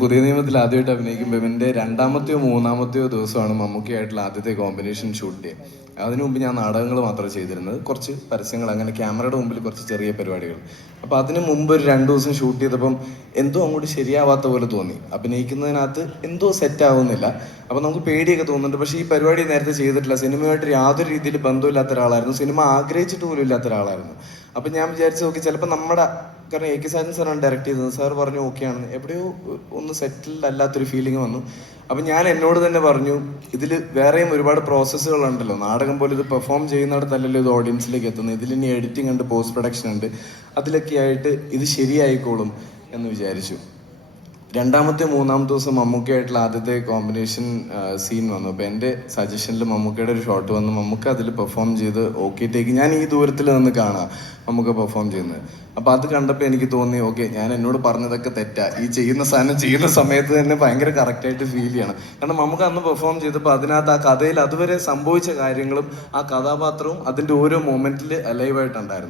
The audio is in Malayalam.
പുതിയ നിയമത്തിൽ ആദ്യമായിട്ട് അഭിനയിക്കുമ്പോൾ എൻ്റെ രണ്ടാമത്തെയോ മൂന്നാമത്തെയോ ദിവസമാണ് മമ്മൂക്കയായിട്ടുള്ള ആദ്യത്തെ കോമ്പിനേഷൻ ഷൂട്ട് ചെയ്യുക. അതിനു മുമ്പ് ഞാൻ നാടകങ്ങൾ മാത്രമേ ചെയ്തിരുന്നത്, കുറച്ച് പരസ്യങ്ങൾ, അങ്ങനെ ക്യാമറയുടെ മുമ്പിൽ കുറച്ച് ചെറിയ പരിപാടികൾ. അപ്പോൾ അതിന് മുമ്പ് ഒരു 2 ദിവസം ഷൂട്ട് ചെയ്തപ്പം എന്തോ അങ്ങോട്ട് ശരിയാവാത്ത പോലെ തോന്നി. അഭിനയിക്കുന്നതിനകത്ത് എന്തോ സെറ്റ് ആവുന്നില്ല. അപ്പോൾ നമുക്ക് പേടിയൊക്കെ തോന്നുന്നുണ്ട്. പക്ഷേ ഈ പരിപാടി നേരത്തെ ചെയ്തിട്ടില്ല, സിനിമയായിട്ട് യാതൊരു രീതിയിൽ ബന്ധമില്ലാത്ത ഒരാളായിരുന്നു, സിനിമ ആഗ്രഹിച്ചിട്ട് പോലും ഇല്ലാത്ത ഒരാളായിരുന്നു. അപ്പം ഞാൻ വിചാരിച്ചു നോക്കി, ചിലപ്പോൾ നമ്മുടെ, കാരണം എ കെ സാജൻ സാറാണ് ഡയറക്റ്റ് ചെയ്തത്, സാർ പറഞ്ഞു ഓക്കെയാണ്, എവിടെയോ ഒന്ന് സെറ്റിൽഡ് അല്ലാത്തൊരു ഫീലിംഗ് വന്നു. അപ്പം ഞാൻ എന്നോട് തന്നെ പറഞ്ഞു, ഇതിൽ വേറെയും ഒരുപാട് പ്രോസസ്സുകളുണ്ടല്ലോ, നാടകം പോലെ ഇത് പെർഫോം ചെയ്യുന്നിടത്തല്ലല്ലോ ഇത് ഓഡിയൻസിലേക്ക് എത്തുന്നത്, ഇതിലിനി എഡിറ്റിംഗ് ഉണ്ട്, പോസ്റ്റ് പ്രൊഡക്ഷൻ ഉണ്ട്, അതിലൊക്കെ ആയിട്ട് ഇത് ശരിയായിക്കോളും എന്ന് വിചാരിച്ചു. രണ്ടാമത്തെ മൂന്നാമത്തെ ദിവസം മമ്മൂക്കയായിട്ടുള്ള ആദ്യത്തെ കോമ്പിനേഷൻ സീൻ വന്നു. അപ്പോൾ എൻ്റെ സജഷനിൽ മമ്മൂക്കയുടെ ഒരു ഷോട്ട് വന്നു. മമ്മൂക്ക അതിൽ പെർഫോം ചെയ്ത് ഓക്കെ ടേക്ക്, ഞാൻ ഈ ദൂരത്തിൽ നിന്ന് കാണാം മമ്മൂക്ക പെർഫോം ചെയ്യുന്നത്. അപ്പോൾ അത് കണ്ടപ്പോൾ എനിക്ക് തോന്നി, ഓക്കെ, ഞാൻ എന്നോട് പറഞ്ഞതൊക്കെ തെറ്റാ, ഈ ചെയ്യുന്ന സാധനം ചെയ്യുന്ന സമയത്ത് തന്നെ ഭയങ്കര കറക്റ്റായിട്ട് ഫീൽ ചെയ്യണം. കാരണം മമ്മൂക്ക അന്ന് പെർഫോം ചെയ്തപ്പോൾ അതിനകത്ത് ആ കഥയിൽ അതുവരെ സംഭവിച്ച കാര്യങ്ങളും ആ കഥാപാത്രവും അതിൻ്റെ ഓരോ മൊമെന്റിൽ അലൈവായിട്ടുണ്ടായിരുന്നു.